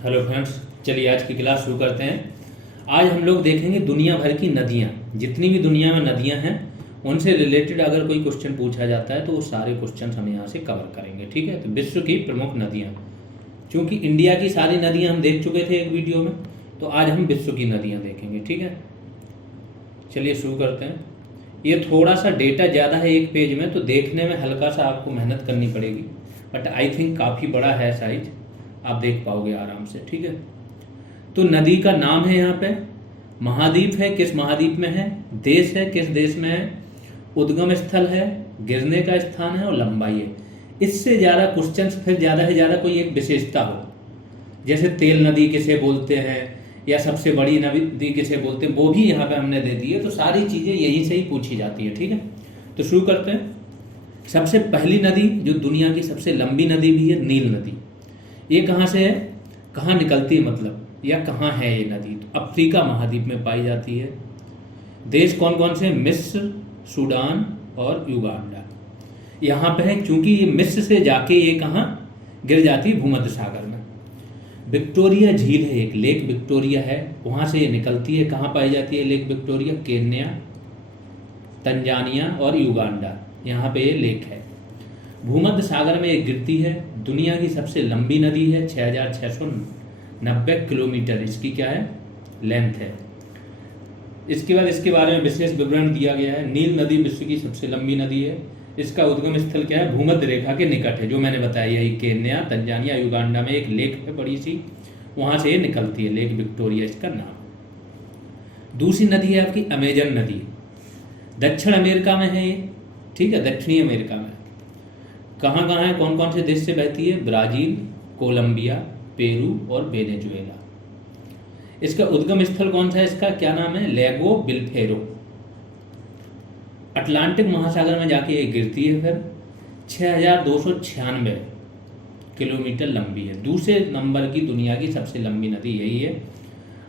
Hello friends, चलिए आज की क्लास शुरू करते हैं। आज हम लोग देखेंगे दुनिया भर की नदियाँ, जितनी भी दुनिया में नदियाँ हैं उनसे रिलेटेड अगर कोई क्वेश्चन पूछा जाता है तो वो सारे क्वेश्चन हम यहाँ से कवर करेंगे। ठीक है, तो विश्व की प्रमुख नदियाँ, क्योंकि इंडिया की सारी नदियाँ हम देख चुके थे एक वीडियो में, तो आज हम विश्व की नदियाँ देखेंगे। ठीक है, चलिए शुरू करते हैं। ये थोड़ा सा डेटा ज़्यादा है एक पेज में, तो देखने में हल्का सा आपको मेहनत करनी पड़ेगी, बट आई थिंक काफ़ी बड़ा है साइज, आप देख पाओगे आराम से। ठीक है, तो नदी का नाम है यहाँ पे, महाद्वीप है किस महाद्वीप में है, देश है किस देश में है, उद्गम स्थल है, गिरने का स्थान है और लंबाई है। इससे ज़्यादा क्वेश्चंस फिर ज़्यादा से ज़्यादा कोई एक विशेषता हो, जैसे तेल नदी किसे बोलते हैं या सबसे बड़ी नदी किसे बोलते हैं, वो भी यहाँ पे हमने दे दी है। तो सारी चीज़ें यहीं से ही पूछी जाती है। ठीक है, तो शुरू करते हैं। सबसे पहली नदी जो दुनिया की सबसे लंबी नदी भी है, नील नदी। ये कहाँ से है, कहाँ निकलती है मतलब, या कहाँ है ये नदी? तो अफ्रीका महाद्वीप में पाई जाती है। देश कौन कौन से? मिस्र, सूडान और युगांडा यहाँ पे है, क्योंकि ये मिस्र से जाके ये कहाँ गिर जाती है? भूमध्य सागर में। विक्टोरिया झील है, एक लेक विक्टोरिया है, वहाँ से ये निकलती है। कहाँ पाई जाती है लेक विक्टोरिया? केन्या, तंजानिया और युगांडा, यहाँ पे ये लेक है। भूमध्य सागर में ये गिरती है। दुनिया की सबसे लंबी नदी है, 6690 किलोमीटर इसकी क्या है? लेंथ है। इसके बाद इसके बारे में विशेष विवरण दिया गया है। नील नदी विश्व की सबसे लंबी नदी है। इसका उद्गम स्थल क्या है? भूमध्य रेखा के निकट है, जो मैंने बताया, यही केन्या, तंजानिया, युगांडा में एक लेक है बड़ी सी, वहाँ से ये निकलती है, लेक विक्टोरिया इसका नाम। दूसरी नदी है आपकी अमेजन नदी, दक्षिण अमेरिका में है ये। ठीक है, दक्षिणी अमेरिका में कहाँ कहाँ है, कौन कौन से देश से बहती है? ब्राज़ील, कोलंबिया, पेरू और वेनेजुएला। इसका उद्गम स्थल कौन सा है? इसका क्या नाम है? लेगो बिलफेरो। अटलांटिक महासागर में जाके ये गिरती है। फिर 6296 किलोमीटर लंबी है। दूसरे नंबर की दुनिया की सबसे लंबी नदी यही है।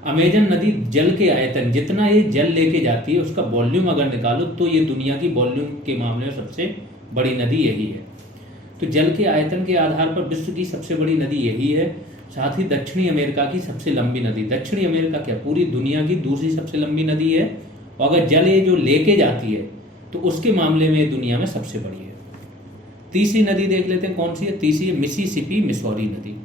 अमेजन नदी जल के आयतन, जितना ये जल लेके जाती है उसका वॉल्यूम अगर निकालो तो ये दुनिया की वॉल्यूम के मामले में सबसे बड़ी नदी यही है। तो जल के आयतन के आधार पर विश्व की सबसे बड़ी नदी यही है। साथ ही दक्षिणी अमेरिका की सबसे लंबी नदी, दक्षिणी अमेरिका क्या पूरी दुनिया की दूसरी सबसे लंबी नदी है, और अगर जल ये जो लेके जाती है तो उसके मामले में दुनिया में सबसे बड़ी है। तीसरी नदी देख लेते हैं, कौन सी है? तीसरी है मिसिसिपी मिसौरी नदी।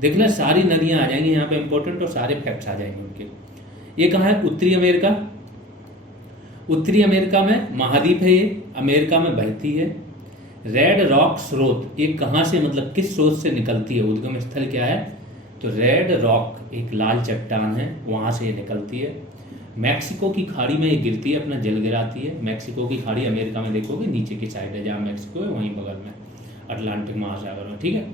देख लें, सारी नदियाँ आ जाएंगी यहाँ पे इंपॉर्टेंट, और सारे फैक्ट्स आ जाएंगे उनके। ये कहाँ है? उत्तरी अमेरिका। उत्तरी अमेरिका में महाद्वीप है ये, अमेरिका में बहती है। रेड रॉक स्रोत, ये कहाँ से मतलब किस स्रोत से निकलती है? उद्गम स्थल क्या है? तो रेड रॉक एक लाल चट्टान है, वहाँ से ये निकलती है। मैक्सिको की खाड़ी में ये गिरती है, अपना जल गिराती है। मैक्सिको की खाड़ी अमेरिका में देखोगे नीचे की साइड है, जहाँ मैक्सिको है वहीं बगल में अटलांटिक महासागर में। ठीक है,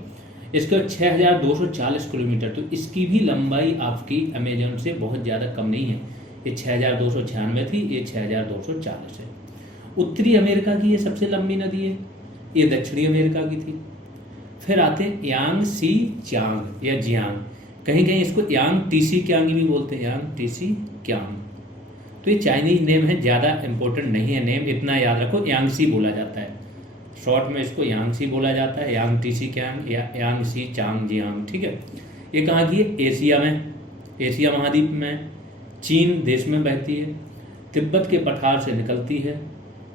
इसका 6240 किलोमीटर, तो इसकी भी लंबाई आपकी अमेजन से बहुत ज़्यादा कम नहीं है। ये 6296 थी, ये 6240 है। उत्तरी अमेरिका की ये सबसे लंबी नदी है, ये दक्षिणी अमेरिका की थी। फिर आते हैं यांग सी चांग या जियांग, कहीं कहीं इसको यांग टीसी क्यांग भी बोलते हैं, यांग टीसी क्यांग। तो ये चाइनीज नेम है, ज़्यादा इंपॉर्टेंट नहीं है नेम, इतना याद रखो, यांगसी बोला जाता है, शॉर्ट में इसको यांगसी बोला जाता है, यांग टीसी क्यांग या यांग सी चांग जियांग। ठीक है, ये कहाँ की है? एशिया में, एशिया महाद्वीप में, चीन देश में बहती है। तिब्बत के पठार से निकलती है,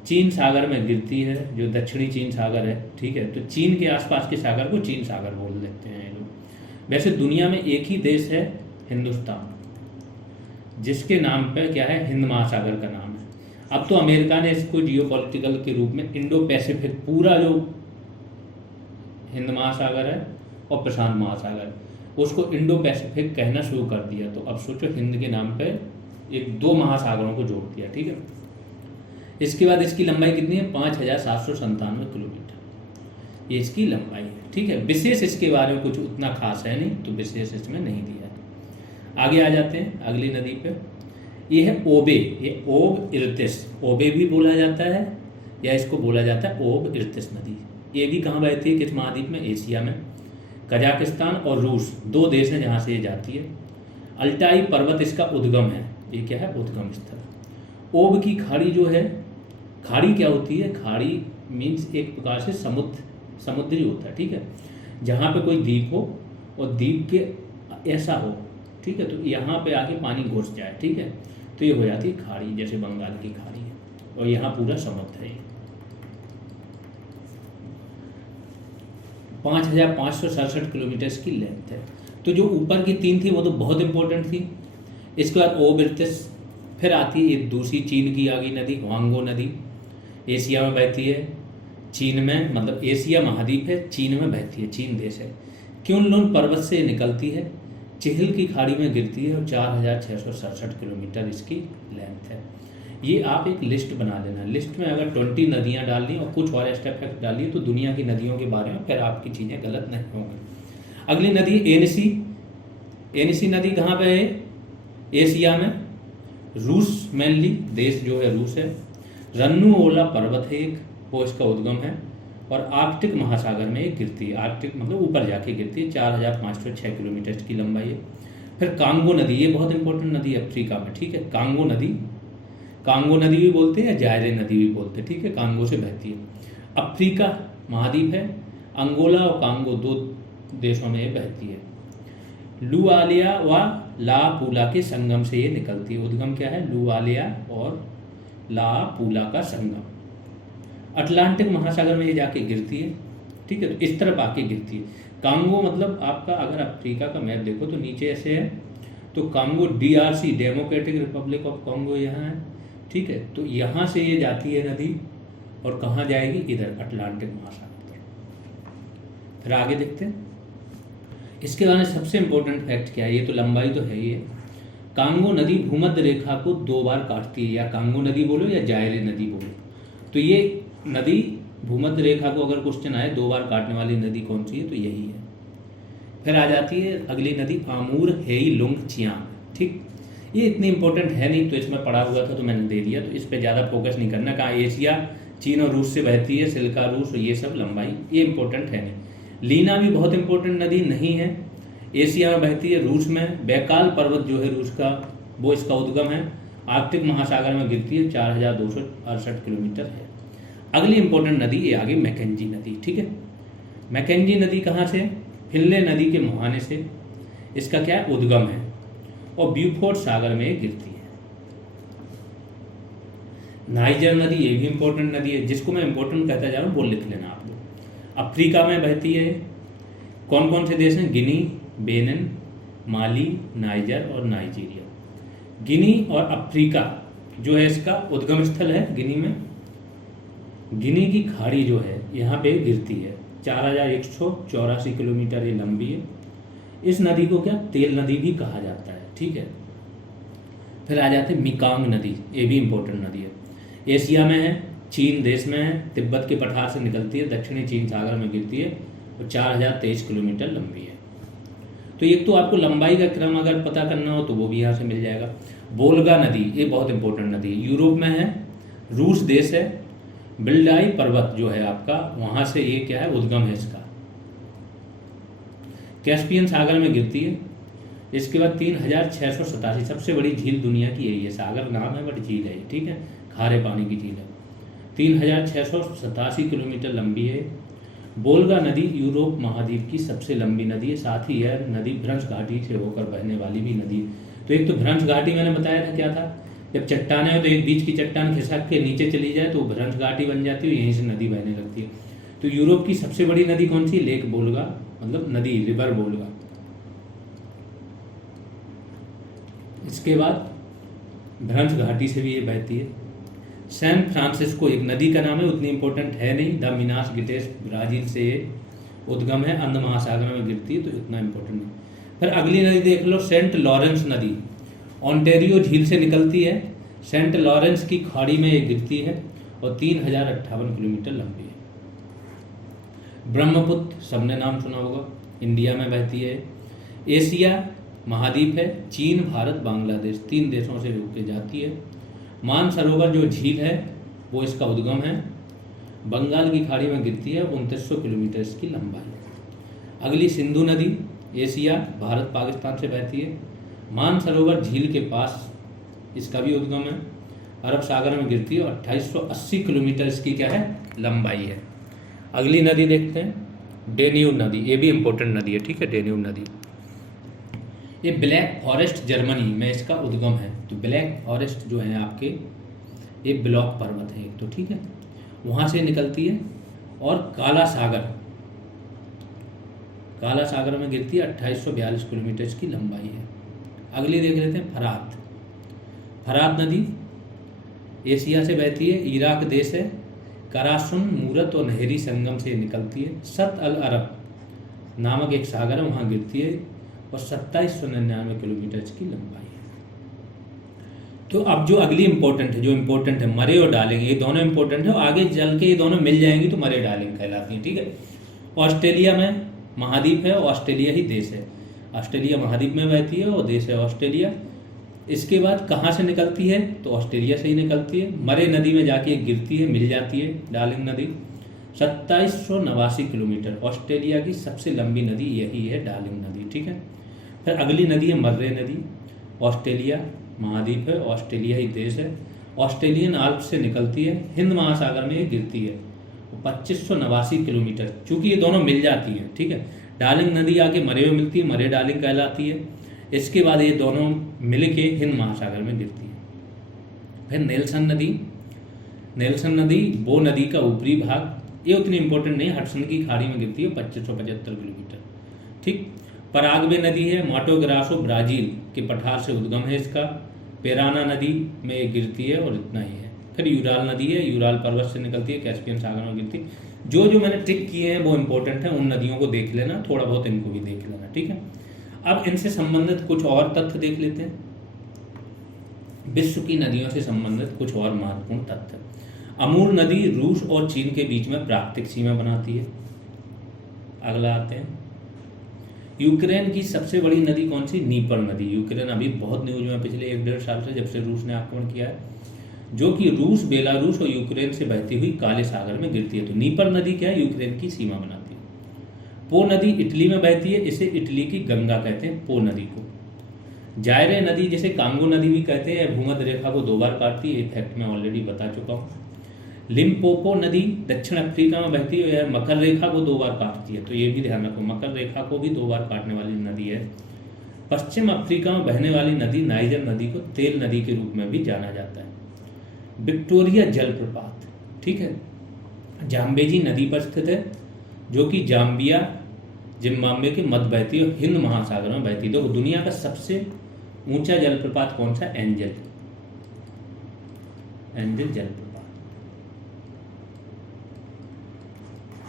चीन सागर में गिरती है, जो दक्षिणी चीन सागर है। ठीक है, तो चीन के आसपास के सागर को चीन सागर बोल देते हैं लोग। वैसे दुनिया में एक ही देश है, हिंदुस्तान, जिसके नाम पे क्या है? हिंद महासागर का नाम है। अब तो अमेरिका ने इसको जियोपॉलिटिकल के रूप में इंडो पैसिफिक, पूरा जो हिंद महासागर है और प्रशांत महासागर, उसको इंडो पैसिफिक कहना शुरू कर दिया। तो अब सोचो, हिंद के नाम पे एक दो महासागरों को जोड़ दिया। ठीक है, इसके बाद इसकी लंबाई कितनी है? 5797 किलोमीटर, ये इसकी लंबाई है। ठीक है, विशेष इसके बारे में कुछ उतना खास है नहीं, तो विशेष इसमें नहीं दिया है। आगे आ जाते हैं अगली नदी पे। ये है ओबे, ये ओब इर्तिस, ओबे भी बोला जाता है या इसको बोला जाता है ओब इर्तिस नदी। ये भी कहाँ बहती है, किस महाद्वीप में? एशिया में। कजाकिस्तान और रूस दो देश हैं जहाँ से ये जाती है। अल्टाई पर्वत इसका उद्गम है, ये क्या है? उद्गम स्थल। ओब की खाड़ी जो है, खाड़ी क्या होती है? खाड़ी मीन्स एक प्रकार से समुद्री होता है। ठीक है, जहाँ पे कोई द्वीप हो और द्वीप के ऐसा हो, ठीक है, तो यहाँ पे आके पानी घुस जाए, ठीक है, तो ये हो जाती है खाड़ी, जैसे बंगाल की खाड़ी है, और यहाँ पूरा समुद्र है। 5,567 किलोमीटर की लेंथ है। तो जो ऊपर की 3 थी वो तो बहुत इंपॉर्टेंट थी। इसके बाद ओबिरतिस, फिर आती है एक दूसरी चीन की आ गई नदी, वांगो नदी, एशिया में बहती है, चीन में, मतलब एशिया महाद्वीप है, चीन में बहती है, चीन देश है। क्युनलुन पर्वत से निकलती है, चिहिल की खाड़ी में गिरती है और 4,667 किलोमीटर इसकी लेंथ है। ये आप एक लिस्ट बना लेना। लिस्ट में अगर 20 नदियाँ डाल ली और कुछ और एक्स्ट्रा फैक्ट डालिए तो दुनिया की नदियों के बारे में फिर आपकी चीज़ें गलत नहीं होंगी। अगली नदी एनसी। एनसी नदी कहाँ पे है? एशिया में, रूस मेनली, देश जो है रूस है। रन्नूओला पर्वत है एक, वो इसका उद्गम है, और आर्कटिक महासागर में एक गिरती है। आर्कटिक मतलब ऊपर जाके गिरती है, 4,506 किलोमीटर की लंबाई है। फिर कांगो नदी, ये बहुत इंपॉर्टेंट नदी है अफ्रीका में, ठीक है। कांगो नदी, कांगो नदी भी बोलते हैं या जायरे नदी भी बोलते हैं, ठीक है, कांगो से बहती है। अफ्रीका महाद्वीप है, अंगोला और कांगो 2 देशों में ये बहती है। लुआलिया व ला पूला के संगम से ये निकलती है। उद्गम क्या है? लुआलिया और ला पूला का संगम। अटलांटिक महासागर में ये जाके गिरती है, ठीक है, तो इस तरफ आके गिरती है। कांगो मतलब आपका, अगर अफ्रीका का मैप देखो तो नीचे ऐसे है, तो Congo DRC, democratic Republic of Congo यहाँ है, ठीक है, तो यहाँ से ये जाती है नदी और कहाँ जाएगी? इधर अटलांटिक महासागर तक। फिर आगे देखते हैं इसके बारे में। सबसे इंपॉर्टेंट फैक्ट क्या है? ये तो लंबाई तो है ही है। कांगो नदी भूमध्य रेखा को 2 बार काटती है, या कांगो नदी बोलो या जायरे नदी बोलो, तो ये नदी भूमध्य रेखा को अगर क्वेश्चन आए 2 बार काटने वाली नदी कौन सी है, तो यही है। फिर आ जाती है अगली नदी आमूर हेई लुंग चियांग, ठीक। ये इतनी इंपॉर्टेंट है नहीं, तो इसमें पड़ा हुआ था तो मैंने दे दिया, तो इस पर ज़्यादा फोकस नहीं करना। कहाँ एशिया, चीन और रूस से बहती है, सिल्का रूस, ये सब लंबाई ये इंपॉर्टेंट है नहीं। लीना भी बहुत इंपॉर्टेंट नदी नहीं है, एशिया में बहती है, रूस में। बैकाल पर्वत जो है रूस का, वो इसका उद्गम है, आर्कटिक महासागर में गिरती है, 4,268 किलोमीटर है। अगली इंपॉर्टेंट नदी ये आगे मैकेंजी नदी, ठीक है। मैकेंजी नदी कहाँ से? फिनले नदी के मुहाने से इसका क्या है? उद्गम है, और ब्यूफोर्ट सागर में गिरती है। नाइजर नदी, ये भी इंपॉर्टेंट नदी है, जिसको मैं इंपॉर्टेंट कहता जा रहा हूँ वो लिख लेना आप लोग। अफ्रीका में बहती है। कौन कौन से देश हैं? गिनी, बेनिन, माली, नाइजर और नाइजीरिया। गिनी और अफ्रीका जो है इसका उद्गम स्थल है गिनी में। गिनी की खाड़ी जो है यहाँ पे गिरती है, 4,184 किलोमीटर ये लंबी है। इस नदी को क्या तेल नदी भी कहा जाता है, ठीक है। फिर आ जाते हैं मिकांग नदी, ये भी इंपॉर्टेंट नदी है, एशिया में है, चीन देश में है, तिब्बत के पठार से निकलती है, दक्षिणी चीन सागर में गिरती है और 4,023 किलोमीटर लंबी है। तो एक तो आपको लंबाई का क्रम अगर पता करना हो तो वो भी यहाँ से मिल जाएगा। वोल्गा नदी, ये बहुत इंपॉर्टेंट नदी है, यूरोप में है, रूस देश है। बिल्डाई पर्वत जो है आपका, वहाँ से ये क्या है? उद्गम है इसका। कैस्पियन सागर में गिरती है। इसके बाद 3,687, सबसे बड़ी झील दुनिया की यही है, सागर नाम है बट झील है, ठीक है, खारे पानी की झील है। 3,687 किलोमीटर लंबी है। वोल्गा नदी यूरोप महाद्वीप की सबसे लंबी नदी है, साथ ही यह नदी भ्रंश घाटी से होकर बहने वाली भी नदी है। तो एक तो भ्रंश घाटी मैंने बताया था क्या था, जब चट्टाने हो तो एक बीच की चट्टान खिसक के नीचे चली जाए तो भ्रंश घाटी बन जाती है, यहीं से नदी बहने लगती है। तो यूरोप की सबसे बड़ी नदी कौन सी? लेक वोल्गा, मतलब नदी, रिवर वोल्गा। इसके बाद भ्रंश घाटी से भी ये बहती है। सैन फ्रांसिस्को एक नदी का नाम है, उतनी इंपॉर्टेंट है नहीं। द मिनास गिटेस, ब्राजील से उद्गम है, अंध महासागर में गिरती है, तो इतना इंपॉर्टेंट नहीं। फिर अगली नदी देख लो, सेंट लॉरेंस नदी, ओंटेरियो झील से निकलती है, सेंट लॉरेंस की खाड़ी में ये गिरती है और 3,058 किलोमीटर लंबी है। ब्रह्मपुत्र, सबने नाम सुना होगा, इंडिया में बहती है। एशिया महाद्वीप है, चीन, भारत, बांग्लादेश, 3 देशों से होकर जाती है। मानसरोवर जो झील है वो इसका उद्गम है, बंगाल की खाड़ी में गिरती है, 2900 किलोमीटर इसकी लंबाई है। अगली सिंधु नदी, एशिया, भारत, पाकिस्तान से बहती है। मानसरोवर झील के पास इसका भी उद्गम है, अरब सागर में गिरती है और 2880 किलोमीटर इसकी क्या है? लंबाई है। अगली नदी देखते हैं, डेन्यूब नदी, ये भी इंपॉर्टेंट नदी है, ठीक है, डेन्यूब नदी। ये ब्लैक फॉरेस्ट जर्मनी में इसका उद्गम है। तो ब्लैक फॉरेस्ट जो है आपके, ये ब्लॉक पर्वत है एक, तो ठीक है, वहाँ से निकलती है। और काला सागर में गिरती है, 2842 किलोमीटर की लंबाई है। अगली देख लेते हैं फरात नदी एशिया से बहती है, इराक देश है, करासुन, मूरत और नहरी संगम से निकलती है। सत अल अरब नामक एक सागर है, वहाँ गिरती है और 2799 किलोमीटर की लंबाई है। तो अब जो अगली इम्पोर्टेंट है मरे और डार्लिंग, ये दोनों इम्पोर्टेंट है, आगे चल के ये दोनों मिल जाएंगी तो मरे डार्लिंग कहलाती हैं, ठीक है। ऑस्ट्रेलिया में महाद्वीप है, ऑस्ट्रेलिया ही देश है। ऑस्ट्रेलिया महाद्वीप में बहती है और देश है ऑस्ट्रेलिया। इसके बाद कहाँ से निकलती है, तो ऑस्ट्रेलिया से ही निकलती है। मरे नदी में जाके गिरती है, मिल जाती है डार्लिंग नदी। 2789 किलोमीटर, ऑस्ट्रेलिया की सबसे लंबी नदी यही है डार्लिंग नदी, ठीक है। फिर अगली नदी है मर्रे नदी, ऑस्ट्रेलिया महाद्वीप है, ऑस्ट्रेलिया ही देश है। ऑस्ट्रेलियन आल्प्स से निकलती है, हिंद महासागर में ये गिरती है 2589 किलोमीटर। चूंकि ये दोनों मिल जाती हैं, ठीक है, डार्लिंग नदी आके मरे में मिलती है, मरे डार्लिंग कहलाती है। इसके बाद ये दोनों मिल के हिंद महासागर में गिरती है। फिर नेल्सन नदी वो नदी का ऊपरी भाग, ये उतनी इंपॉर्टेंट नहीं, हडसन की खाड़ी में गिरती है 2575 किलोमीटर, ठीक। पराग्वे नदी है, माटो ग्रासो ब्राजील के पठार से उद्गम है इसका। पेराना नदी में ये गिरती है और इतना ही है। फिर यूराल नदी है, यूराल पर्वत से निकलती है, कैस्पियन सागर में गिरती है। जो मैंने ट्रिक किए हैं वो इंपॉर्टेंट है, उन नदियों को देख लेना, थोड़ा बहुत इनको भी देख लेना, ठीक है। अब इनसे संबंधित कुछ और तथ्य देख लेते हैं, विश्व की नदियों से संबंधित कुछ और महत्वपूर्ण तथ्य। अमूर नदी रूस और चीन के बीच में प्राकृतिक सीमा बनाती है। अगला आते हैं, यूक्रेन की सबसे बड़ी नदी कौन सी, नीपर नदी। यूक्रेन अभी बहुत न्यूज में पिछले 1-1.5 साल से, जब से रूस ने आक्रमण किया है, जो कि रूस, बेलारूस और यूक्रेन से बहती हुई काले सागर में गिरती है। तो नीपर नदी क्या है, यूक्रेन की सीमा बनाती है। पो नदी इटली में बहती है, इसे इटली की गंगा कहते हैं, पो नदी को। जायरे नदी जिसे कांगो नदी भी कहते हैं, भूमध्य रेखा को 2 बार काटती है, फैक्ट मैं ऑलरेडी बता चुका हूँ। लिम्पोपो नदी दक्षिण अफ्रीका में बहती है, यह मकर रेखा को 2 बार काटती है, तो ये भी ध्यान रखो, मकर रेखा को भी 2 बार काटने वाली नदी है। पश्चिम अफ्रीका में बहने वाली नदी नाइजर नदी को तेल नदी के रूप में भी जाना जाता है। विक्टोरिया जलप्रपात, ठीक है, जाम्बेजी नदी पर स्थित है, जो कि जाम्बिया जिम्बाब्वे के मध्य बहती है और हिंद महासागर में बहती है। तो दुनिया का सबसे ऊंचा जलप्रपात कौन सा, एंजल जलप्रपात।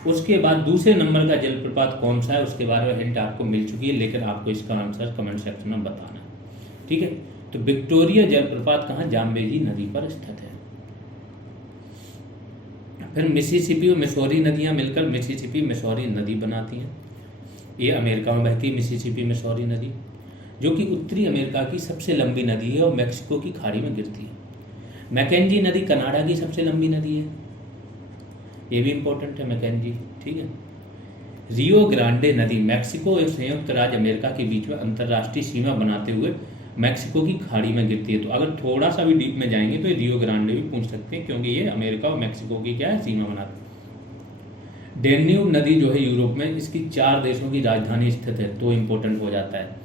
उसके बाद दूसरे नंबर का जलप्रपात कौन सा है, उसके बारे में हिंट आपको मिल चुकी है, लेकिन आपको इसका आंसर कमेंट सेक्शन में बताना है, ठीक है। तो विक्टोरिया जलप्रपात कहाँ, जाम्बेजी नदी पर स्थित है। फिर मिसिसिपी और मिसौरी नदियां मिलकर मिसिसिपी मिसौरी नदी बनाती हैं। ये अमेरिका में बहती है मिसिसिपी मिसौरी नदी, जो कि उत्तरी अमेरिका की सबसे लंबी नदी है और मैक्सिको की खाड़ी में गिरती है। मैकेंजी नदी कनाडा की सबसे लंबी नदी है, ये भी इंपॉर्टेंट है मैकेंजी, ठीक है। रियो ग्रांडे नदी मैक्सिको और संयुक्त राज्य अमेरिका के बीच में अंतर्राष्ट्रीय सीमा बनाते हुए मैक्सिको की खाड़ी में गिरती है। तो अगर थोड़ा सा भी डीप में जाएंगे तो ये रियो ग्रांडे भी पूछ सकते हैं, क्योंकि ये अमेरिका और मैक्सिको की क्या है, सीमा बनाती है। डेन्यूब नदी जो है यूरोप में, इसकी 4 देशों की राजधानी स्थित है, तो इंपॉर्टेंट हो जाता है।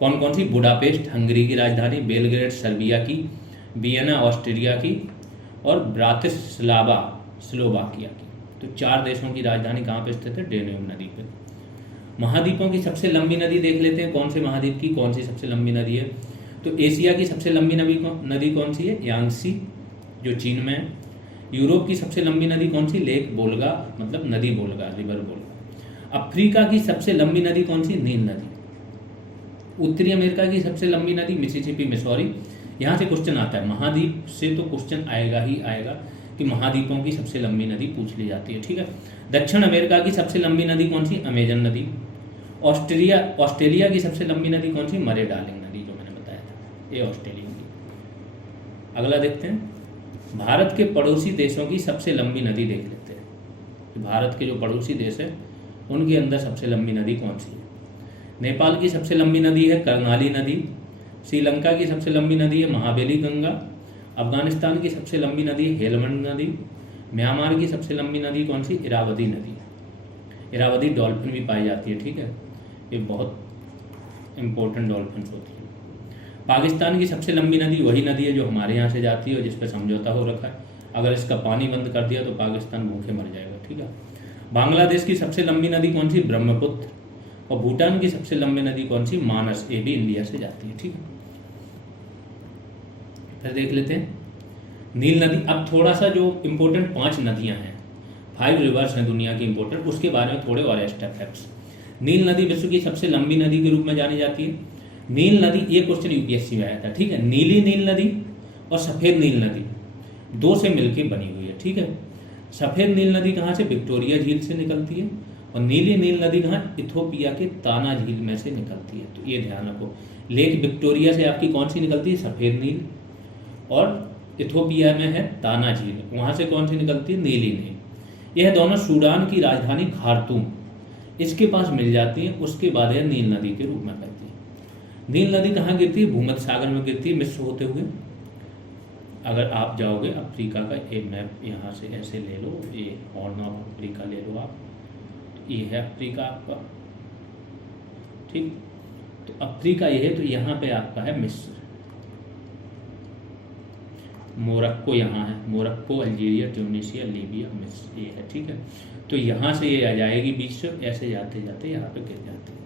कौन कौन सी, बुडापेस्ट हंगरी की राजधानी, बेलग्रेड सर्बिया की, वियना ऑस्ट्रिया की और ब्रातिस्लावा स्लोवाकिया की। तो 4 देशों की राजधानी कहाँ पे स्थित है, डेन्यूब नदी पे। महाद्वीपों की सबसे लंबी नदी देख लेते हैं, कौन से महाद्वीप की कौन सी सबसे लंबी नदी है। तो एशिया की सबसे लंबी नदी कौन सी है, यांगसी, जो चीन में है। यूरोप की सबसे लंबी नदी कौन सी, लेक बोल्गा, मतलब नदी बोल्गा, रिवर बोल्गा। अफ्रीका की सबसे लंबी नदी कौन सी, नील नदी। उत्तरी अमेरिका की सबसे लंबी नदी मिसिसिपी मिसौरी। यहाँ से क्वेश्चन आता है, महाद्वीप से तो क्वेश्चन आएगा ही आएगा कि महाद्वीपों की सबसे लंबी नदी पूछ ली जाती है, ठीक है। दक्षिण अमेरिका की सबसे लंबी नदी कौन सी, अमेजन नदी। ऑस्ट्रेलिया की सबसे लंबी नदी कौन सी, मरे डार्लिंग नदी, जो मैंने बताया था, ये ऑस्ट्रेलिया की। अगला देखते हैं, भारत के पड़ोसी देशों की सबसे लंबी नदी देख लेते हैं। भारत के जो पड़ोसी देश है उनके अंदर सबसे लंबी नदी कौन सी है। नेपाल की सबसे लंबी नदी है कर्णाली नदी। श्रीलंका की सबसे लंबी नदी है महाबेली गंगा। अफगानिस्तान की सबसे लंबी नदी है हेलमंड नदी। म्यांमार की सबसे लंबी नदी कौन सी, इरावदी नदी। इरावदी डॉल्फिन भी पाई जाती है, ठीक है, ये बहुत इम्पोर्टेंट डॉल्फिन्स होती है। पाकिस्तान की सबसे लंबी नदी वही नदी है जो हमारे यहाँ से जाती है और जिस पर समझौता हो रखा है। अगर इसका पानी बंद कर दिया तो पाकिस्तान भूखे मर जाएगा, ठीक है। बांग्लादेश की सबसे लंबी नदी कौन सी? ब्रह्मपुत्र। और भूटान की सबसे लंबी नदी कौन सी? मानस। ये भी इंडिया से जाती है, ठीक है। फिर देख लेते हैं नील नदी। अब थोड़ा सा जो इम्पोर्टेंट 5 नदियां हैं, 5 रिवर्स हैं दुनिया की इम्पोर्टेंट, उसके बारे में थोड़े और एक्स्ट्रा फैक्ट्स। नील नदी विश्व की सबसे लंबी नदी के रूप में जानी जाती है। नील नदी, ये क्वेश्चन यूपीएससी में आया था, ठीक है। नीली नील नदी और सफ़ेद नील नदी 2 से मिलकर बनी हुई है, ठीक है। सफ़ेद नील नदी कहाँ से? विक्टोरिया झील से निकलती है। और नीली नील नदी कहाँ? इथोपिया के ताना झील में से निकलती है। तो ये ध्यान रखो, लेक विक्टोरिया से आपकी कौन सी निकलती है? सफ़ेद नील। और इथोपिया में है ताना झील, वहाँ से कौन सी निकलती है? नीली नील। यह दोनों सूडान की राजधानी खार्तूम इसके पास मिल जाती है। उसके बाद यह नील नदी के रूप में बहती है। नील नदी कहाँ गिरती है? भूमध्य सागर में गिरती है, मिस्र होते हुए। अगर आप जाओगे अफ्रीका का एक मैप यहाँ से ऐसे ले लो, ये हॉर्न ऑफ अफ्रीका ले लो आप, ये है अफ्रीका आपका, ठीक। तो अफ्रीका ये है, तो यहाँ पे आपका है मिस्र। मोरक्को यहाँ है, मोरक्को, अल्जीरिया, ट्यूनीशिया, लीबिया, मिस्र, ये है, ठीक है। तो यहाँ से ये आ जाएगी बीच से, ऐसे जाते जाते यहाँ पे गिर जाते हैं।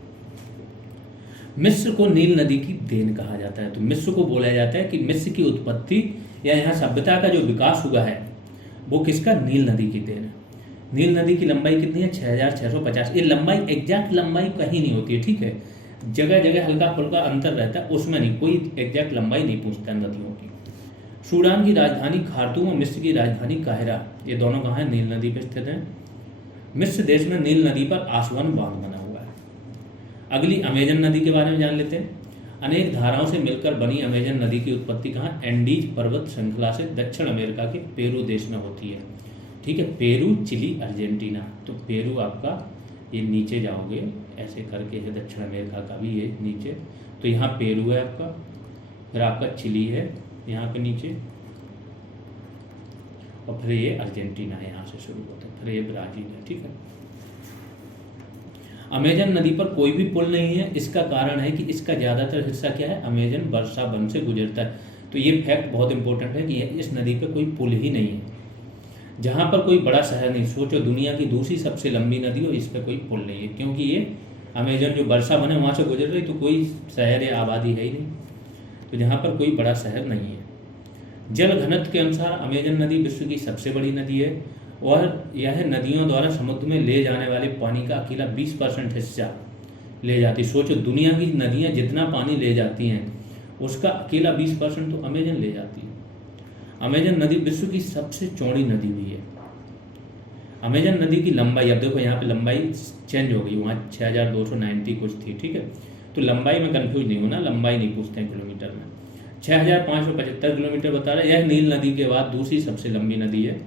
मिस्र को नील नदी की देन कहा जाता है। तो मिस्र को बोला जाता है कि मिस्र की उत्पत्ति या यहाँ सभ्यता का जो विकास हुआ है वो किसका? नील नदी की देन है। नील नदी की लंबाई कितनी है? 6650। ये लंबाई, एग्जैक्ट लंबाई कहीं नहीं होती है, ठीक है। जगह जगह हल्का फुल्का अंतर रहता है, उसमें नहीं, कोई एग्जैक्ट लंबाई नहीं पूछता नदियों की। सूडान की राजधानी खार्तूम और मिस्र की राजधानी काहिरा, ये दोनों कहाँ है? नील नदी पर स्थित हैं। मिस्र देश में नील नदी पर आसवन बांध बना हुआ है। अगली अमेजन नदी के बारे में जान लेते हैं। अनेक धाराओं से मिलकर बनी अमेजन नदी की उत्पत्ति कहाँ? एंडीज पर्वत श्रृंखला से दक्षिण अमेरिका के पेरू देश में होती है, ठीक है। Peru, Chile, Argentina. तो पेरू आपका, ये नीचे जाओगे ऐसे करके है, दक्षिण अमेरिका का भी ये नीचे, तो यहाँ पेरू है आपका, फिर आपका चिली है यहाँ पे नीचे, और फिर ये अर्जेंटीना है, यहाँ से शुरू होता है, फिर ये ब्राज़ील है, ठीक है। अमेजन नदी पर कोई भी पुल नहीं है। इसका कारण है कि इसका ज़्यादातर हिस्सा क्या है? अमेजन वर्षा वन से गुजरता है। तो ये फैक्ट बहुत इंपॉर्टेंट है कि इस नदी पर कोई पुल ही नहीं है। जहाँ पर कोई बड़ा शहर नहीं, सोचो दुनिया की दूसरी सबसे लंबी नदी हो, इस पर कोई पुल नहीं है, क्योंकि ये अमेजन जो वर्षा वन है वहाँ से गुजर रही, तो कोई शहर या आबादी है ही नहीं। तो जहाँ पर कोई बड़ा शहर नहीं है। जल घनत्व के अनुसार अमेजन नदी विश्व की सबसे बड़ी नदी है और यह नदियों द्वारा समुद्र में ले जाने वाले पानी का अकेला 20% हिस्सा ले जाती है। सोचो दुनिया की नदियाँ जितना पानी ले जाती हैं उसका अकेला 20% तो अमेजन ले जाती है। अमेजन नदी विश्व की सबसे चौड़ी नदी भी है। अमेजन नदी की लंबाई, अब देखो यहाँ पे लंबाई चेंज हो गई, वहाँ 6290 कुछ थी, ठीक है। तो लंबाई में कंफ्यूज नहीं होना, लंबाई नहीं पूछते हैं किलोमीटर में। 6575 किलोमीटर बता रहा है। यह नील नदी के बाद दूसरी सबसे लंबी नदी है।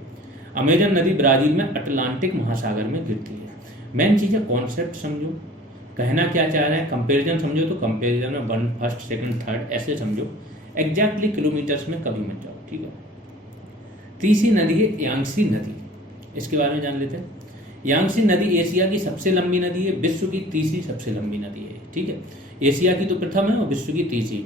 अमेजन नदी ब्राज़ील में अटलांटिक महासागर में गिरती है। मेन चीज़ है कॉन्सेप्ट समझो, कहना क्या चाह रहे हैं, कंपेरिजन समझो, तो कंपेरिजन में 1, फर्स्ट, सेकंड, थर्ड ऐसे समझो, एग्जैक्टली किलोमीटर्स में कभी मत जाओ, ठीक है। तीसरी नदी है यांगसी नदी, इसके बारे में जान लेते हैं। यांगसी नदी एशिया की सबसे लंबी नदी है, विश्व की तीसरी सबसे लंबी नदी है, ठीक है। एशिया की तो प्रथम है और विश्व की तीसरी,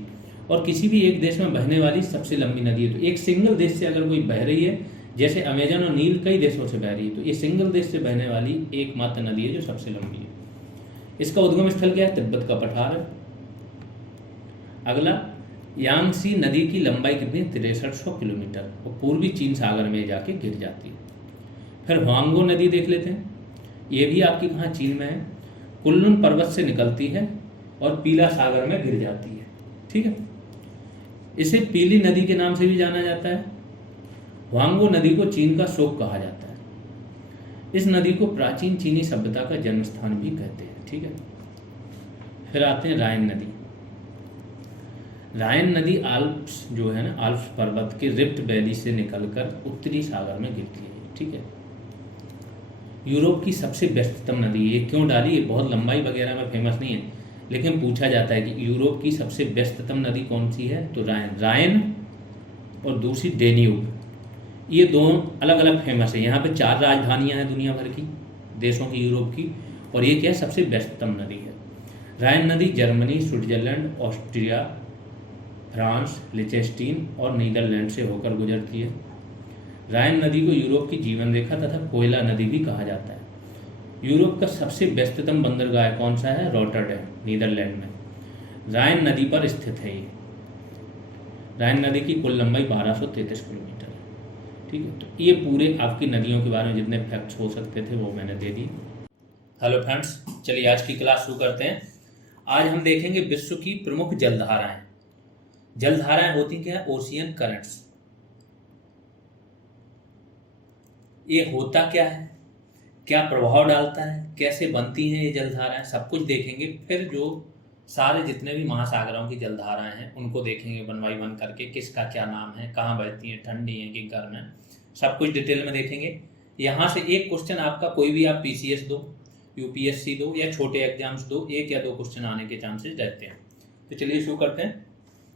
और किसी भी एक देश में बहने वाली सबसे लंबी नदी है। तो एक सिंगल देश से अगर कोई बह रही है, जैसे अमेजन और नील कई देशों से बह रही है, तो ये सिंगल देश से बहने वाली एकमात्र नदी है जो सबसे लंबी है। इसका उद्गम स्थल क्या है? तिब्बत का पठार है। अगला, यांगसी नदी की लंबाई कितनी? 6300 किलोमीटर, और पूर्वी चीन सागर में जाके गिर जाती है। फिर हुआंगो नदी देख लेते हैं। ये भी आपकी कहाँ? चीन में है। कुल्लुन पर्वत से निकलती है और पीला सागर में गिर जाती है, ठीक है। इसे पीली नदी के नाम से भी जाना जाता है। हुआंगो नदी को चीन का शोक कहा जाता है। इस नदी को प्राचीन चीनी सभ्यता का जन्म स्थान भी कहते हैं, ठीक है। फिर आते हैं राइन नदी। राइन नदी आल्प्स जो है ना, आल्प्स पर्वत के रिफ्ट वैली से निकलकर उत्तरी सागर में गिरती है, ठीक है। यूरोप की सबसे व्यस्ततम नदी, ये क्यों डाली? ये बहुत लंबाई वगैरह में फेमस नहीं है, लेकिन पूछा जाता है कि यूरोप की सबसे व्यस्ततम नदी कौन सी है? तो राइन और दूसरी डेन्यूब। ये दोनों अलग अलग फेमस है। यहाँ पे 4 राजधानियाँ हैं दुनिया भर की देशों की, यूरोप की, और ये क्या है? सबसे व्यस्ततम नदी है। राइन नदी जर्मनी, स्विट्जरलैंड, ऑस्ट्रिया, फ्रांस, लिechtenstein और नीदरलैंड से होकर गुजरती है। राइन नदी को यूरोप की जीवन रेखा तथा कोयला नदी भी कहा जाता है। यूरोप का सबसे व्यस्ततम बंदरगाह कौन सा है? रॉटरडैम, नीदरलैंड में। राइन नदी पर स्थित है ये। राइन नदी की कुल लंबाई 1233 किलोमीटर है। ठीक है, तो ये पूरे आपकी नदियों के बारे में जितने फैक्ट्स हो सकते थे वो मैंने दे दिए। हेलो फ्रेंड्स, चलिए आज की क्लास शुरू करते हैं। आज हम देखेंगे विश्व की प्रमुख जलधाराएं। जलधाराएं होती क्या है? Ocean currents. ये होता क्या है, क्या प्रभाव डालता है, कैसे बनती हैं ये जलधाराएं, सब कुछ देखेंगे। फिर जो सारे जितने भी महासागरों की जलधाराएं हैं उनको देखेंगे वन बाई वन करके, किसका क्या नाम है, कहाँ बहती हैं, ठंडी है कि गर्म है, सब कुछ डिटेल में देखेंगे। यहाँ से एक क्वेश्चन आपका कोई भी आप पीसीएस दो, यूपीएससी दो या छोटे एग्जाम्स दो, एक या दो क्वेश्चन आने के चांसेस रहते हैं। तो चलिए शुरू करते हैं।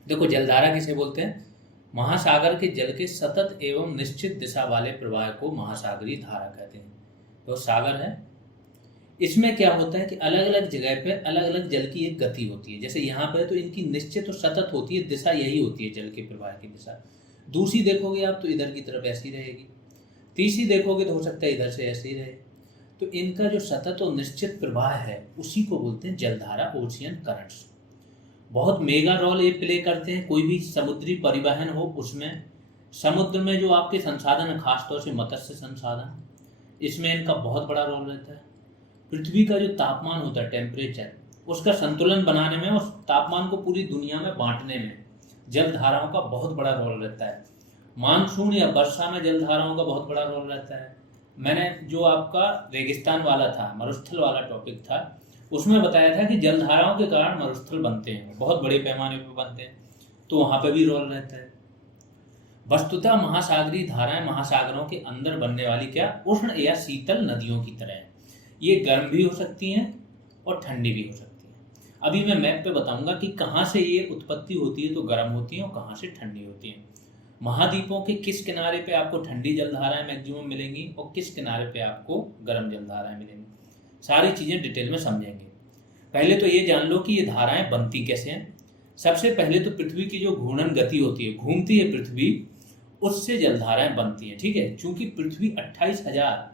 देखो, जलधारा किसे बोलते हैं? महासागर के जल के सतत एवं निश्चित दिशा वाले प्रवाह को महासागरीय धारा कहते हैं। तो सागर है, इसमें क्या होता है कि अलग अलग जगह पे अलग अलग जल की एक गति होती है। जैसे यहाँ पे तो इनकी निश्चित और सतत होती है, दिशा यही होती है जल के प्रवाह की दिशा। दूसरी देखोगे आप तो इधर की तरफ ऐसी रहेगी, तीसरी देखोगे तो हो सकता है इधर से ऐसे ही रहे। तो इनका जो सतत और निश्चित प्रवाह है उसी को बोलते हैं जलधारा, ओशियन करंट्स। बहुत मेगा रोल ये प्ले करते हैं। कोई भी समुद्री परिवहन हो उसमें, समुद्र में जो आपके संसाधन है, खासतौर से मत्स्य संसाधन, इसमें इनका बहुत बड़ा रोल रहता है। पृथ्वी का जो तापमान होता है, टेम्परेचर, उसका संतुलन बनाने में और तापमान को पूरी दुनिया में बांटने में जलधाराओं का बहुत बड़ा रोल रहता है। मानसून या वर्षा में जलधाराओं का बहुत बड़ा रोल रहता है। मैंने जो आपका रेगिस्तान वाला था, मरुस्थल वाला टॉपिक था, उसमें बताया था कि जलधाराओं के कारण मरुस्थल बनते हैं, बहुत बड़े पैमाने पर बनते हैं, तो वहाँ पे भी रोल रहता है। वस्तुतः महासागरीय धाराएं महासागरों के अंदर बनने वाली क्या उष्ण या शीतल नदियों की तरह है। ये गर्म भी हो सकती हैं और ठंडी भी हो सकती हैं। अभी मैं मैप पे बताऊंगा कि कहाँ से ये उत्पत्ति होती है तो गर्म होती हैं और कहाँ से ठंडी होती हैं। महाद्वीपों के किस किनारे पे आपको ठंडी जलधाराएं मैक्सिमम मिलेंगी और किस किनारे पे आपको गर्म जलधाराएं मिलेंगी, सारी चीज़ें डिटेल में समझेंगे। पहले तो ये जान लो कि ये धाराएं बनती कैसे हैं। सबसे पहले तो पृथ्वी की जो घूर्णन गति होती है, घूमती है पृथ्वी, उससे जलधाराएं बनती हैं। ठीक है, चूंकि पृथ्वी 28,000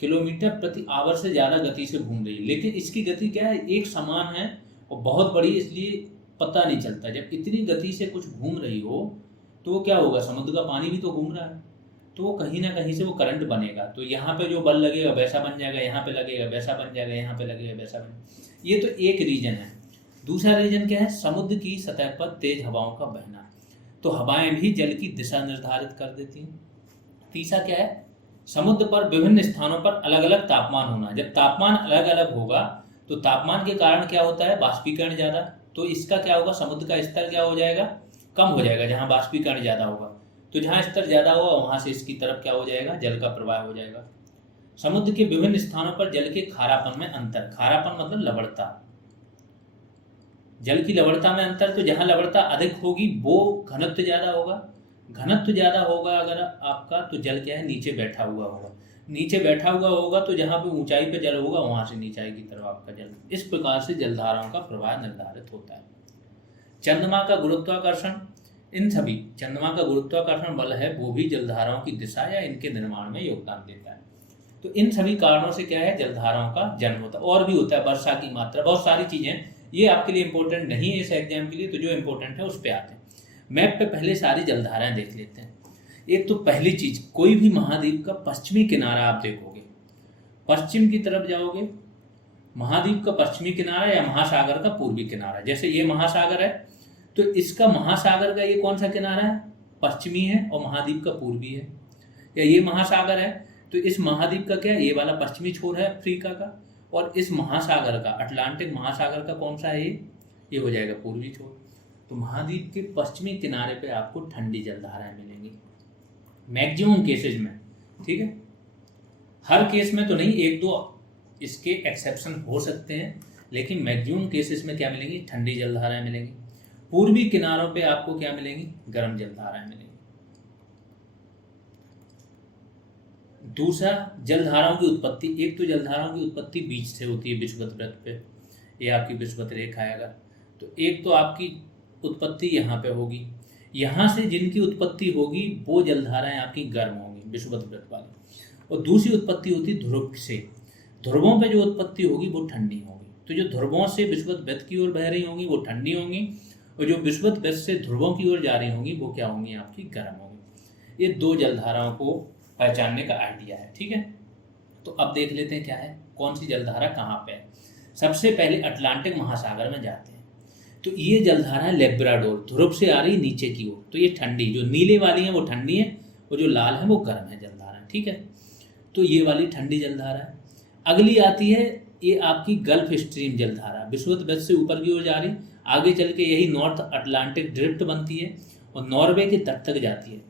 किलोमीटर प्रति आवर से ज्यादा गति से घूम रही है, लेकिन इसकी गति क्या है, एक समान है और बहुत बड़ी, इसलिए पता नहीं चलता। जब इतनी गति से कुछ घूम रही हो तो वो क्या होगा, समुद्र का पानी भी तो घूम रहा है, तो वो कहीं ना कहीं से वो करंट बनेगा। तो यहाँ पे जो बल लगेगा वैसा बन जाएगा, यहाँ पे लगेगा वैसा बन जाएगा, यहाँ पे लगेगा वैसा बन। ये तो एक रीजन है। दूसरा रीजन क्या है, समुद्र की सतह पर तेज हवाओं का बहना, तो हवाएं भी जल की दिशा निर्धारित कर देती हैं। तीसरा क्या है, समुद्र पर विभिन्न स्थानों पर अलग अलग तापमान होना। जब तापमान अलग अलग होगा तो तापमान के कारण क्या होता है, बाष्पीकरण ज्यादा, तो इसका क्या होगा, समुद्र का स्तर क्या हो जाएगा, कम हो जाएगा जहाँ बाष्पीकरण ज्यादा होगा। तो जहाँ स्तर ज्यादा होगा वहां से इसकी तरफ क्या हो जाएगा, जल का प्रवाह हो जाएगा। समुद्र के विभिन्न स्थानों पर जल के खारापन में अंतर, खारापन मतलब लवणता, जल की लवणता में अंतर। तो जहाँ लवणता अधिक होगी वो घनत्व ज्यादा होगा, घनत्व ज्यादा होगा अगर आपका, तो जल क्या है, नीचे बैठा हुआ होगा, नीचे बैठा हुआ होगा तो जहाँ पे ऊंचाई पे जल होगा वहां से नीचाई की तरफ आपका जल। इस प्रकार से जलधाराओं का प्रवाह निर्धारित होता है। चंद्रमा का गुरुत्वाकर्षण, इन सभी, चंद्रमा का गुरुत्वाकर्षण बल है वो भी जलधाराओं की दिशा या इनके निर्माण में योगदान देता है। तो इन सभी कारणों से क्या है, जलधाराओं का जन्म होता है। और भी होता है, वर्षा की मात्रा, बहुत सारी चीजें, ये आपके लिए इंपॉर्टेंट नहीं है इस एग्जाम के लिए, तो जो इंपॉर्टेंट है उस पर आते हैं। मैप पे पहले सारी जलधाराएं देख लेते हैं। एक तो पहली चीज, कोई भी महाद्वीप का पश्चिमी किनारा आप देखोगे, पश्चिम की तरफ जाओगे, महाद्वीप का पश्चिमी किनारा या महासागर का पूर्वी किनारा, जैसे ये महासागर है तो इसका महासागर का ये कौन सा किनारा है, पश्चिमी है, और महाद्वीप का पूर्वी है। या ये महासागर है तो इस महाद्वीप का क्या है, ये वाला पश्चिमी छोर है अफ्रीका का, और इस महासागर का, अटलांटिक महासागर का कौन सा है, ये हो जाएगा पूर्वी छोर। तो महाद्वीप के पश्चिमी किनारे पे आपको ठंडी जलधाराएं मिलेंगी मैक्सिमम केसेज में। ठीक है, हर केस में तो नहीं, एक दो इसके एक्सेप्शन हो सकते हैं, लेकिन मैक्सिमम केसेस में क्या मिलेंगी, ठंडी जलधाराएं मिलेंगी। पूर्वी किनारों पे आपको क्या मिलेंगी, गर्म जलधाराएं मिलेंगी। दूसरा, जलधाराओं की उत्पत्ति। एक तो जलधाराओं की उत्पत्ति बीच से होती है विषुवत वृत्त पे, ये आपकी विषुवत रेखा है अगर, तो एक तो आपकी उत्पत्ति यहाँ पे होगी, यहाँ से जिनकी उत्पत्ति होगी वो जलधाराएं आपकी गर्म होंगी विषुवत वृत्त वाली, और दूसरी उत्पत्ति होती ध्रुव से। ध्रुवों पे जो उत्पत्ति होगी वो ठंडी होगी, तो जो ध्रुवों से विषुवत वृत्त की ओर बह रही होंगी वो ठंडी होंगी, और जो विषुवत वृत्त से ध्रुवों की ओर जा रही होंगी वो क्या होंगी, आपकी गर्म होंगी। ये दो जलधाराओं को पहचानने का आइडिया है, ठीक है। तो अब देख लेते हैं क्या है, कौन सी जलधारा कहाँ पे है। सबसे पहले अटलांटिक महासागर में जाते हैं, तो ये जलधारा है लेब्राडोर, ध्रुव से आ रही नीचे की ओर, तो ये ठंडी, जो नीले वाली है वो ठंडी है, और जो लाल है वो गर्म है जलधारा, ठीक है। तो ये वाली ठंडी जलधारा है। अगली आती है ये आपकी गल्फ स्ट्रीम जलधारा, विषुवत वृत्त से ऊपर की ओर जा रही, आगे चल के यही नॉर्थ अटलांटिक ड्रिफ्ट बनती है और नॉर्वे के तट तक जाती है।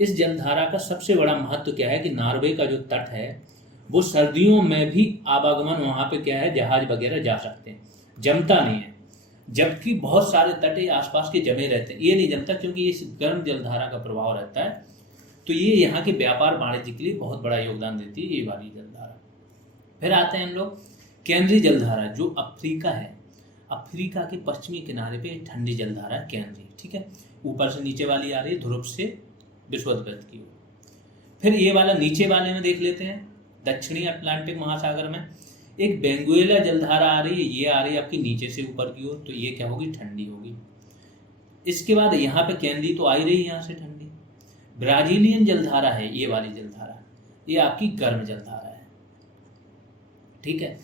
इस जलधारा का सबसे बड़ा महत्व क्या है कि नॉर्वे का जो तट है वो सर्दियों में भी आवागमन वहाँ पे क्या है, जहाज वगैरह जा सकते हैं, जमता नहीं है, जबकि बहुत सारे तट आसपास के जमे रहते हैं, ये नहीं जमता क्योंकि इस गर्म जलधारा का प्रभाव रहता है। तो ये यहाँ के व्यापार वाणिज्य के लिए बहुत बड़ा योगदान देती है ये वाली जलधारा। फिर आते हैं हम लोग केंद्रीय जलधारा, जो अफ्रीका है, अफ्रीका के पश्चिमी किनारे पे ठंडी जलधारा है केंद्रीय, ठीक है। ऊपर से नीचे वाली आ रही है ध्रुव से विषुवत वृत्त की ओर। फिर ये वाला नीचे वाले में देख लेते हैं, दक्षिणी अटलांटिक महासागर में एक बेंगुएला जलधारा आ रही है, ये आ रही है आपकी नीचे से ऊपर की ओर, तो ये क्या होगी, ठंडी होगी। इसके बाद यहाँ पे केंद्रीय तो आ ही रही है यहाँ से ठंडी। ब्राजीलियन जलधारा है ये वाली जलधारा, ये आपकी गर्म जलधारा है, ठीक है।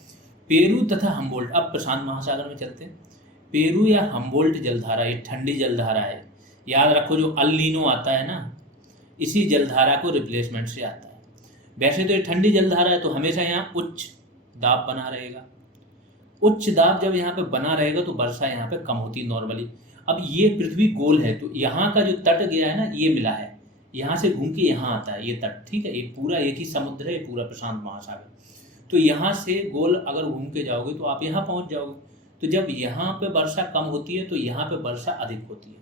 पेरू तथा हम्बोल्ट, अब प्रशांत महासागर में चलते हैं। पेरू या हम्बोल्ट जलधारा ये ठंडी जलधारा है। याद रखो जो अल नीनो आता है ना, इसी जलधारा को रिप्लेसमेंट से आता है। वैसे तो ये ठंडी जलधारा है तो हमेशा यहाँ उच्च दाब बना रहेगा, उच्च दाब जब यहाँ पे बना रहेगा तो वर्षा यहाँ पे कम होती है नॉर्मली। अब ये पृथ्वी गोल है तो यहाँ का जो तट गया है ना, ये मिला है, यहाँ से घूम के यहाँ आता है ये तट, ठीक है। ये पूरा एक ही समुद्र है, पूरा प्रशांत महासागर। तो यहाँ से गोल अगर घूम के जाओगे तो आप यहाँ पहुँच जाओगे। तो जब यहाँ पे वर्षा कम होती है तो यहाँ पे वर्षा अधिक होती है,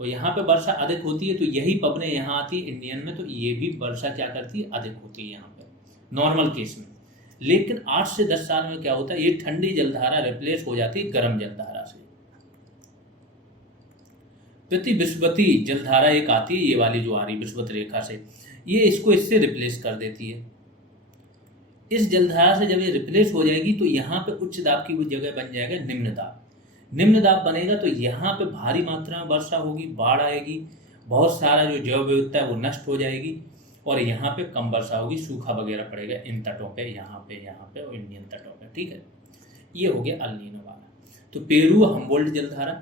और यहाँ पे वर्षा अधिक होती है तो यही पवनें यहाँ आती है इंडियन में, तो ये भी वर्षा क्या करती है, अधिक होती है यहाँ पे नॉर्मल केस में। लेकिन 8 से 10 साल में क्या होता है, ये ठंडी जलधारा रिप्लेस हो जाती है गर्म जलधारा से। प्रतिविषुवती जलधारा एक आती है, ये वाली जो आ रही विषुवत रेखा से, ये इसको इससे रिप्लेस कर देती है। इस जलधारा से जब ये रिप्लेस हो जाएगी तो यहाँ पे उच्च दाब की वो जगह बन जाएगा निम्न दाब। निम्न दाब बनेगा तो यहाँ पे भारी मात्रा में वर्षा होगी, बाढ़ आएगी, बहुत सारा जो जैव विविधता है वो नष्ट हो जाएगी, और यहाँ पे कम वर्षा होगी, सूखा वगैरह पड़ेगा इन तटों पे, यहाँ पे और इंडियन तटों पे, ठीक है। ये हो गया अल नीनो वाला। तो पेरू हम्बोल्ट जलधारा।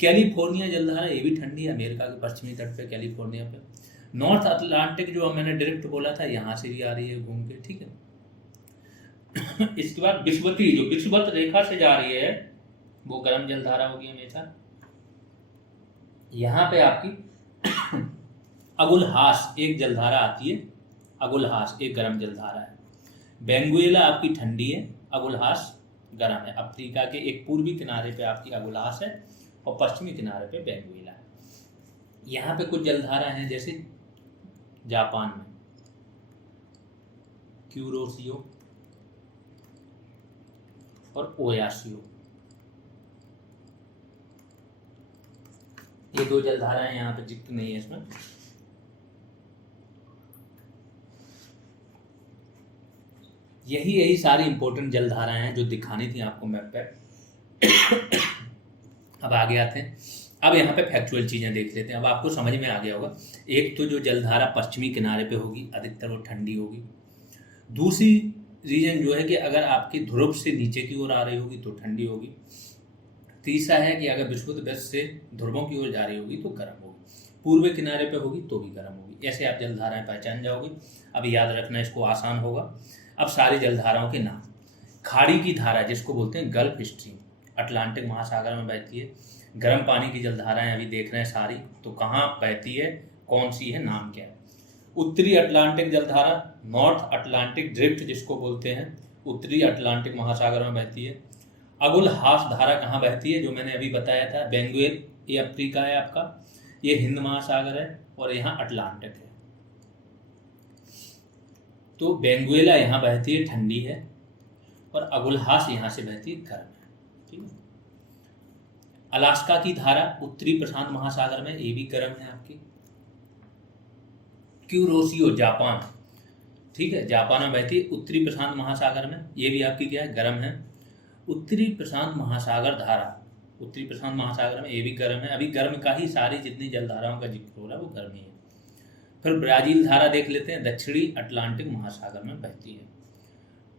कैलिफोर्निया जलधारा, ये भी ठंडी है, अमेरिका के पश्चिमी तट पे कैलिफोर्निया पे। नॉर्थ अटलांटिक जो मैंने डायरेक्ट बोला था, यहाँ से भी आ रही है घूम के, ठीक है। इसके बाद विषुवती, जो विषुवत रेखा से जा रही है वो गर्म जलधारा होगी हमेशा। यहाँ पे आपकी अगुलहास एक जलधारा आती है, अगुलहास एक गर्म जलधारा है। बेंगुएला आपकी ठंडी है, अगुलहास गर्म है। अफ्रीका के एक पूर्वी किनारे पे आपकी अगुलहास है और पश्चिमी किनारे पे बेंगुएला है। यहाँ पे कुछ जलधारा हैं जैसे जापान में क्यूरोसियो और ओयासियो, ये दो जलधाराएं यहाँ पे जिक्र नहीं है इसमें। यही सारी इंपॉर्टेंट जलधाराएं हैं जो दिखानी थी आपको मैप पे। अब आगे आते हैं, अब यहाँ पे फैक्चुअल चीजें देख लेते हैं। अब आपको समझ में आ गया होगा, एक तो जो जलधारा पश्चिमी किनारे पे होगी अधिकतर वो ठंडी होगी। दूसरी रीजन जो है कि अगर आपकी ध्रुव से नीचे की ओर आ रही होगी तो ठंडी होगी। तीसरा है कि अगर विषुवत वृत्त से ध्रुवों की ओर जा रही होगी तो गर्म होगी, पूर्वी किनारे पे होगी तो भी गर्म होगी। ऐसे आप जलधाराएं पहचान जाओगे। अब याद रखना इसको आसान होगा। अब सारी जलधाराओं के नाम। खाड़ी की धारा जिसको बोलते हैं गल्फ स्ट्रीम, अटलांटिक महासागर में बहती है। गर्म पानी की जलधाराएं अभी देख रहे हैं सारी, तो कहाँ बहती है, कौन सी है, नाम क्या है। उत्तरी अटलांटिक जलधारा, नॉर्थ अटलांटिक ड्रिफ्ट जिसको बोलते हैं, उत्तरी अटलांटिक महासागर में बहती है। अगुलहास धारा कहाँ बहती है, जो मैंने अभी बताया था, बेंगुएल, ये अफ्रीका है आपका, ये हिंद महासागर है और यहाँ अटलांटिक है। तो बेंगुएला यहाँ बहती है, ठंडी है, और अगुलहास यहाँ से बहती है, गर्म है। ठीक है। अलास्का की धारा उत्तरी प्रशांत महासागर में, ये भी गर्म है आपकी। क्यूरोसियो जापान, ठीक है, जापान में बहती है उत्तरी प्रशांत महासागर में, ये भी आपकी क्या है, गर्म है। उत्तरी प्रशांत महासागर धारा उत्तरी प्रशांत महासागर में, ये भी गर्म है। अभी गर्म का ही सारी जितनी जलधाराओं का जिक्र हो रहा है वो गर्म ही है। फिर ब्राजील धारा देख लेते हैं, दक्षिणी अटलांटिक महासागर में बहती है।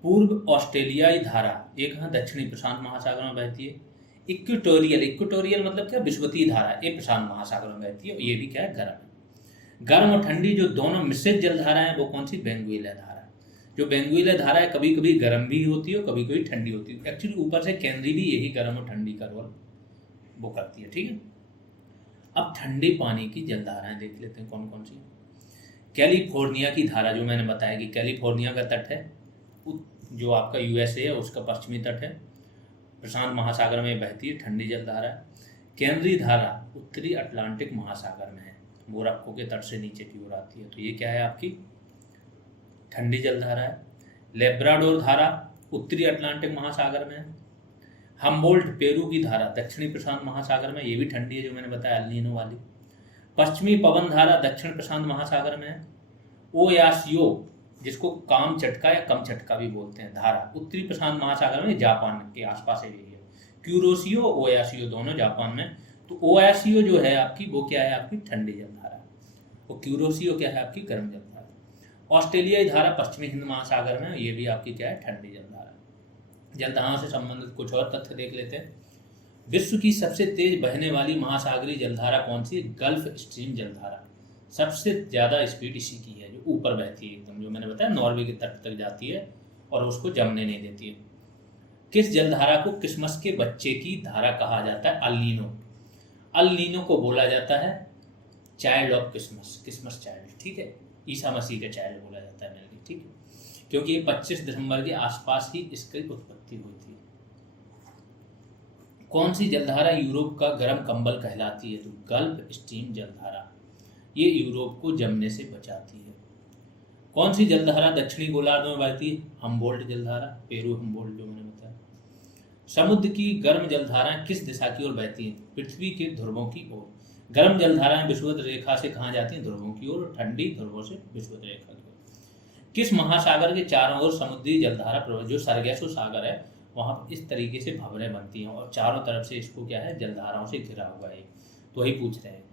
पूर्व ऑस्ट्रेलियाई धारा एक कहाँ, दक्षिणी प्रशांत महासागर में बहती है। इक्वेटोरियल मतलब क्या, विषुवतीय धारा, ये प्रशांत महासागर में बहती है, और ये भी क्या है, गर्म है। गर्म और ठंडी जो दोनों मिश्रित जलधारा है वो कौन सी, बेंगुएला धारा। जो बेंगुएला धारा है कभी कभी गर्म भी होती है और कभी कभी ठंडी होती है। एक्चुअली ऊपर से केंद्री भी यही गर्म और ठंडी का रोल वो करती है। ठीक है। अब ठंडे पानी की जलधाराएं देख लेते हैं कौन कौन सी। कैलिफोर्निया की धारा, जो मैंने बताया कि कैलिफोर्निया का तट है, जो आपका यूएसए है उसका पश्चिमी तट है, प्रशांत महासागर में बहती है, ठंडी जलधारा है। केंद्रीय धारा उत्तरी अटलांटिक महासागर में है, मोरक्को के तट से नीचे की ओर आती है, तो ये क्या है आपकी, ठंडी जलधारा है। लेब्राडोर धारा उत्तरी अटलांटिक महासागर में है। हम्बोल्ट पेरू की धारा दक्षिणी प्रशांत महासागर में, ये भी ठंडी है, जो मैंने बताया एल नीनो वाली। पश्चिमी पवन धारा दक्षिण प्रशांत महासागर में है। ओयासियो, जिसको काम चटका या कम चटका भी बोलते हैं, धारा उत्तरी प्रशांत महासागर में, जापान के आसपास है ये। क्यूरोसियो ओयासियो दोनों जापान में। तो ओयासियो जो है आपकी वो क्या है, आपकी ठंडी जलधारा, और क्यूरोसियो क्या है, आपकी गर्म जलधारा। ऑस्ट्रेलियाई धारा पश्चिमी हिंद महासागर में, ये भी आपकी क्या है, ठंडी जलधारा। जलधाराओं से संबंधित कुछ और तथ्य देख लेते हैं। विश्व की सबसे तेज बहने वाली महासागरीय जलधारा कौन सी है, गल्फ स्ट्रीम जलधारा। सबसे ज़्यादा स्पीड इसी की है, जो ऊपर बहती है एकदम, जो मैंने बताया नॉर्वे के तट तक जाती है और उसको जमने नहीं देती है। किस जलधारा को क्रिसमस के बच्चे की धारा कहा जाता है, अल नीनो। अल नीनो को बोला जाता है child of Christmas, Christmas child. ठीक है, ईसा मसीह का चाइल्ड बोला जाता है मेरे लिए। ठीक है, क्योंकि ये 25 दिसंबर के आसपास ही इसकी उत्पत्ति हुई थी। कौन सी जलधारा यूरोप का गर्म कंबल कहलाती है, तो गल्फ स्ट्रीम जलधारा, ये यूरोप को जमने से बचाती है। कौन सी जलधारा दक्षिणी गोलार्ध में बहती है, हम्बोल्ट जलधारा, पेरू हम्बोल्ट जो मैंने बताया। समुद्र की गर्म जलधाराएं किस दिशा की ओर बहती हैं, पृथ्वी के ध्रुवों की ओर। गर्म जलधाराएं विषुवत रेखा से कहाँ जाती हैं, ध्रुवों की ओर, ठंडी ध्रुवों से विषुवत रेखा की ओर। किस महासागर के चारों ओर समुद्री जलधारा प्रवाह, जो सरगेसो सागर है वहाँ इस तरीके से भंवरें बनती हैं और चारों तरफ से इसको क्या है, जलधाराओं से घिरा हुआ है। तो वही पूछ रहे हैं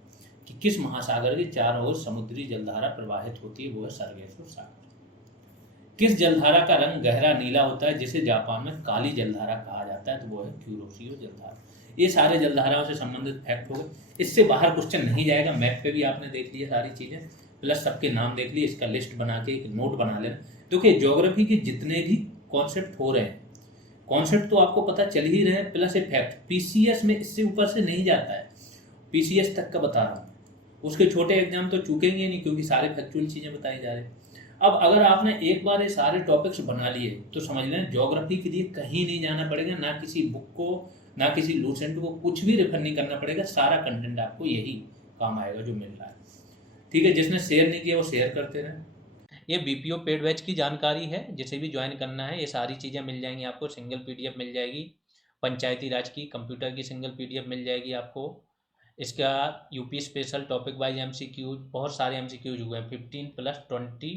कि किस महासागर के चारों ओर समुद्री जलधारा प्रवाहित होती है, वो है सरगेसो सागर। किस जलधारा का रंग गहरा नीला होता है, जिसे जापान में काली जलधारा कहा जाता है, तो वो है क्यूरोसियो जलधारा। ये सारे जलधाराओं से संबंधित फैक्ट हो गए, इससे बाहर क्वेश्चन नहीं जाएगा। मैप पे भी आपने देख लिया सारी चीज़ें, प्लस सबके नाम देख लिए, इसका लिस्ट बना के एक नोट बना लेना। देखिए ज्योग्राफी के जितने भी कॉन्सेप्ट हो रहे हैं, कॉन्सेप्ट तो आपको पता चल ही रहे हैं, प्लस ए फैक्ट। पीसीएस में इससे ऊपर से नहीं जाता है, पीसीएस तक का बता रहा हूँ। उसके छोटे एग्जाम तो चूकेंगे नहीं, क्योंकि सारे फैक्चुअल चीज़ें बताई जा रही। अब अगर आपने एक बार ये सारे टॉपिक्स बना लिए तो समझ लें ज्योग्राफी के लिए कहीं नहीं जाना पड़ेगा, ना किसी बुक को, ना किसी लूसेंट को, कुछ भी रेफर नहीं करना पड़ेगा। सारा कंटेंट आपको यही काम आएगा जो मिल रहा है। ठीक है, जिसने शेयर नहीं किया वो शेयर करते रहें। ये बीपीओ पेड बैच की जानकारी है, जिसे भी ज्वाइन करना है ये सारी चीज़ें मिल जाएंगी आपको। सिंगल पीडीएफ मिल जाएगी पंचायती राज की, कंप्यूटर की सिंगल पीडीएफ मिल जाएगी आपको। इसका UP special topic wise MCQs, बहुत सारे एमसीक्यूज हुए हैं, 15 + 20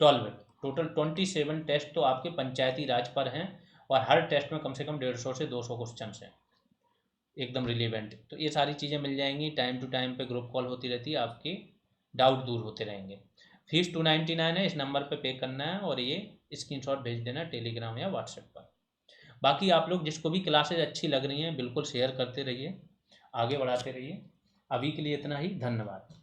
12 टोटल 27 टेस्ट तो आपके पंचायती राज पर हैं, और हर टेस्ट में कम से कम 150 से 200 क्वेश्चन हैं एकदम रिलेवेंट। तो ये सारी चीज़ें मिल जाएंगी। टाइम टू टाइम पे ग्रुप कॉल होती रहती है, आपके डाउट दूर होते रहेंगे। फीस 299 है, इस नंबर पे करना है और ये स्क्रीनशॉट भेज देना टेलीग्राम या व्हाट्सएप पर। बाकी आप लोग जिसको भी क्लासेज अच्छी लग रही हैं बिल्कुल शेयर करते रहिए, आगे बढ़ाते रहिए। अभी के लिए इतना ही, धन्यवाद।